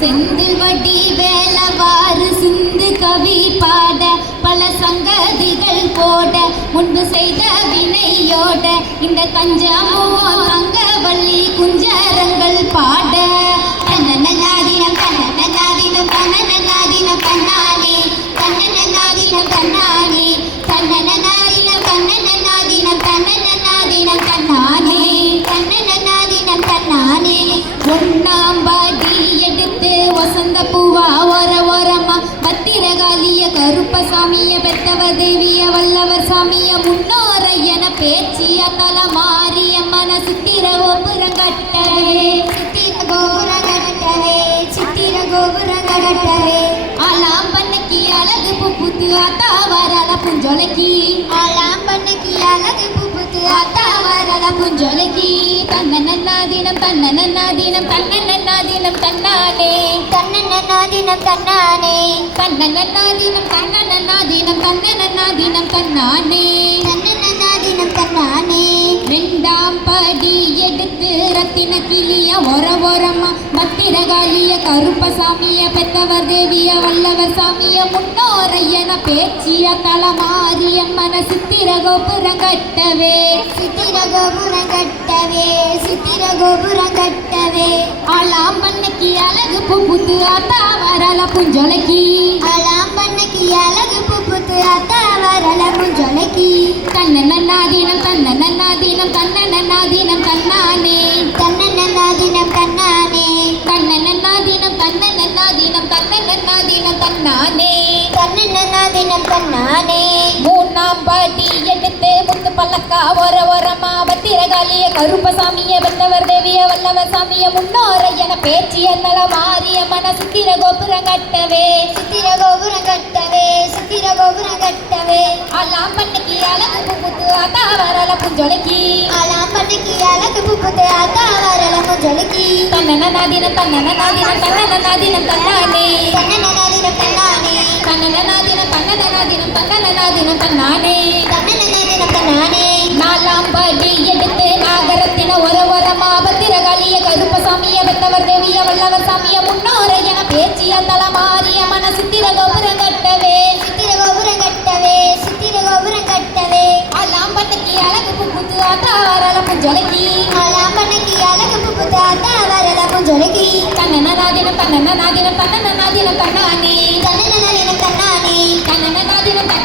செந்தில் வடி வேலவாறு சிந்து கவி பாட பல சங்கதிகள் போட முன்பு செய்த வினையோட இந்த தஞ்சமோ தங்கவள்ளி குஞ்சரங்கள் பாட தன்னநாதினம் தன்னநாதினம் தன்னநாதினம் தன்னானே தன்னநாதினம் தன்னானே தன்னநாதினம் தன்னநாதினம் தன்னநாதினம் தன்னானே தன்னநாதினம் தன்னானே ஒன்னாம் படி எடுத்து வசந்த பூவா ஓரமா பத்திரகாலிய கருப்பசாமிய பெத்தவ தேவிய வல்லவர் சாமிய முன்னோரையன பேச்சிய தலமாரியம்மன சித்திர கோபுரங்கட்டவே சித்திர கோபுரங்கட்டவே சித்திர கோபுரங்கட்டவே ஆலாம் பண்ணக்கி அழகு புப்புத்து ஆத்தா வரல புஞ்சொலைக்கி ஆலாம் பண்ணக்கி அழகு புப்புத்து ஆத்தா வரல புஞ்சொலைக்கி தன்னநாதினம் தன்னநாதினம் தன்னநாதினம் தன்னானே தன்னநாதினம் தன்னானே தன்னநாதினம் தன்னநாதினம் தன்னநாதினம் தன்னானே தன்னநாதினம் தன்னானே ரெண்டாம் படி எடுத்து ரத்தின கிளிய ஓரமா பத்திரகாலிய கருப்பசாமிய பெத்தவர் தேவிய வல்லவர் சாமிய முன்னோரையன பேச்சிய தலமாரியம்மன சித்திர கோபுரங்கட்டவே சித்திர கோபுரங்கட்டவே சித்திர கோபுரங்கட்டவே ஆலாம் பண்ணக்கி அழகு புப்புத்து ஆத்தா வரல புஞ்சொலைக்கி ஆலாம் பண்ணக்கி அழகு புப்புத்து ஆத்தா வரல புஞ்சொலைக்கி தன்னநாதினம் தன்னநாதினம் தன்னநாதினம் தன்னானே தன்னநாதினம் தன்னானே தன்னநாதினம் தன்னநாதினம் தன்னநாதினம் தன்னானே தன்னநாதினம் தன்னானே மூணாம் படி எடுத்து முத்து பல்லக்கா ஓரமா பத்திரகாலிய கருப்பசாமிய பெத்தவர் தேவிய வல்லவர் சாமிய முன்னோரையன பேச்சிய தலமாரியம்மன சித்திர கோபுரங்கட்டவே சித்திர கோபுரங்கட்டவே சித்திர கோபுரங்கட்டவே ஆலாம் பண்ணக்கி அழகு புப்புத்து ஆத்தா வரல புஞ்சொலைக்கி ஆலாம் பண்ணக்கி அழகு புப்புத்து ஆத்தா வரல புஞ்சொலைக்கி தன்னநாதினம் தன்னநாதினம் தன்னநாதினம் தன்னானே தன்னநாதினம் தன்னானே தன்னநாதினம் தன்னநாதினம் தன்னநாதினம் தன்னானே தன்னநாதினம் தன்னானே நாலாம் படி எடுத்து நாகரத்தின ஓரமா பத்திரகாலிய கருப்பசாமிய பெத்தவர் தேவிய வல்லவர் சாமிய முன்னோரையன பேச்சிய தலமாரியம்மன சித்திர கோபுரங்கட்டவே சித்திர கோபுரங்கட்டவே சித்திர கோபுரங்கட்டவே ஆலாம் பண்ணக்கி அழகு புப்புத்து ஆத்தா வரல புஞ்சொலைக்கி ஆலாம் பண்ணக்கி அழகு புப்புத்து ஆத்தா வரல புஞ்சொலைக்கி தன்னநாதினம் தன்னநாதினம் தன்னநாதினம் தன்னானே தன்னநாதினம் தன்னானே தன்னநாதினம் தன்னநாதினம்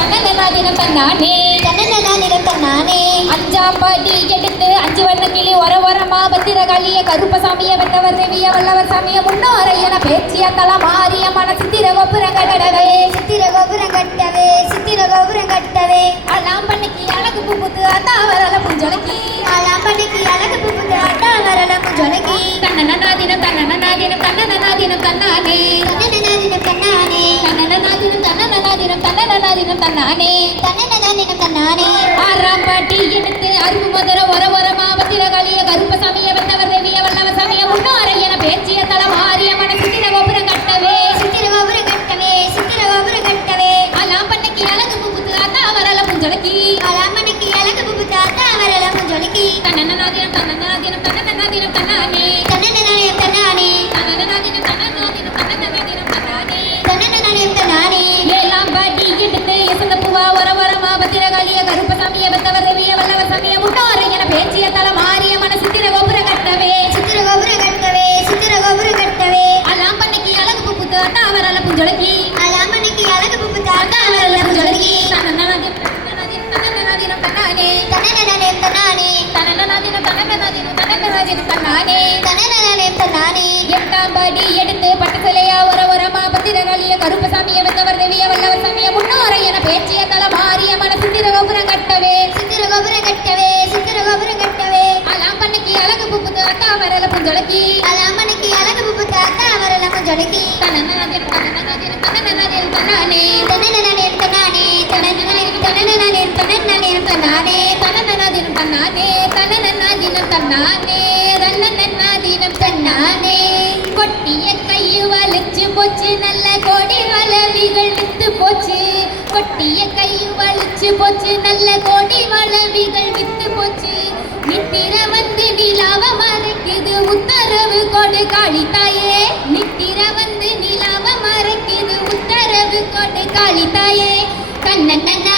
தன்னநாதினம் தன்னானே தன்னநாதினம் தன்னானே அஞ்சாம் படி எடுத்து அஞ்சு வண்ண கிளி ஓரமா பத்திரகாலிய கருப்பசாமிய பெத்தவர் தேவிய வல்லவர் சாமிய முன்னோரையன பேச்சிய தலமாரியம்மன சித்திர கோபுரங்கட்டவே சித்திர கோபுரங்கட்டவே சித்திர கோபுரங்கட்டவே ஆலாம் பண்ணக்கி அழகு புப்புத்து ஆத்தா வரல புஞ்சொலைக்கி ஆலாம் பண்ணக்கி அழகு புப்புத்து ஆத்தா வரல புஞ்சொலைக்கி தன்னநாதினம் தன்னநாதினம் தன்னநாதினம் தன்னானே தன்னநாதினம் தன்னானே தன்னநாதினம் தன்னநாதினம் தன்னநாதினம் தன்னானே தன்னநாதினம் தன்னானே ஆறாம் படி எடுத்து அரும்பு மதுர ஓரமா பத்திரகாலிய கருப்பசாமிய பெத்தவர் தேவிய வல்லவர் சாமிய முன்னோரையன பேச்சிய தலமாரியம்மன சித்திர கோபுரங்கட்டவே சித்திர கோபுரங்கட்டவே சித்திர கோபுரங்கட்டவே ஆலாம் பண்ணக்கி அழகு புப்புத்து ஆத்தா வரல புஞ்சொலைக்கி ஆலாம் பண்ணக்கி அழகு புப்புத்து ஆத்தா வரல புஞ்சொலைக்கி தன்னநாதினம் தன்னநாதினம் தன்னநாதினம் தன்னானே தன்னநாதினம் தன்னானே தன்னநாதினம் தன்னநாதினம் தன்னநாதினம் தன்னானே தன்னநாதினம் தன்னானே ஏழாம் படி எடுத்து யசந்த பூவா ஓரமா பத்திரகாலிய கருப்பசாமிய பெத்தவர் தேவிய வல்லவர் சாமிய முன்னோரையன பேச்சிய தலமாரியம்மன சித்திர கோபுரங்கட்டவே சித்திர கோபுரங்கட்டவே சித்திர கோபுரங்கட்டவே ஆலாம் பண்ணக்கி அழகு புப்புத்து ஆத்தா வரல புஞ்சொலைக்கி ஆலாம் பண்ணக்கி அழகு புப்புத்து ஆத்தா வரல புஞ்சொலைக்கி தன்னநாதினம் தன்னநாதினம் தன்னானே தன்னநாதினம் தன்னானே தன்னநாதினம் தன்னநாதினம் தன்னநாதினம் தன்னானே தன்னநாதினம் தன்னானே எட்டாம் படி எடுத்து பட்டு சிலையா ஓரமா பத்திரகாலிய கருப்பசாமிய பெத்தவர் தேவிய வல்லவர் சாமிய முன்னோரையன பேச்சிய தலமாரியம்மன சித்திர கோபுரங்கட்டவே சித்திர கோபுரங்கட்டவே சித்திர கோபுரங்கட்டவே ஆலாம் பண்ணக்கி அழகு புப்புத்து ஆத்தா வரல புஞ்சொலைக்கி ஆலாம் பண்ணக்கி அழகு புப்புத்து ஆத்தா வரல புஞ்சொலைக்கி தன்னநாதினம் தன்னநாதினம் தன்னநாதினம் தன்னானே தன்னநாதினம் தன்னானே தன்னநாதினம் தன்னநாதினம் தன்னநாதினம் தன்னானே தன்னநாதினம் தன்னானே தன்னநாதினம் தன்னானே தன்னநாதினம் தன்னானே கொட்டிய கையு வலிச்சு போச்சு நல்ல கோடி வளவிகள் வித்து போச்சு கொட்டிய கையு வலிச்சு போச்சு நல்ல கோடி வளவிகள் வித்து போச்சு நித்திர வந்து நிலாவ மறைக்குது உத்தரவு கொடு காளி தாயே. காளி தாயே தன்னன்னா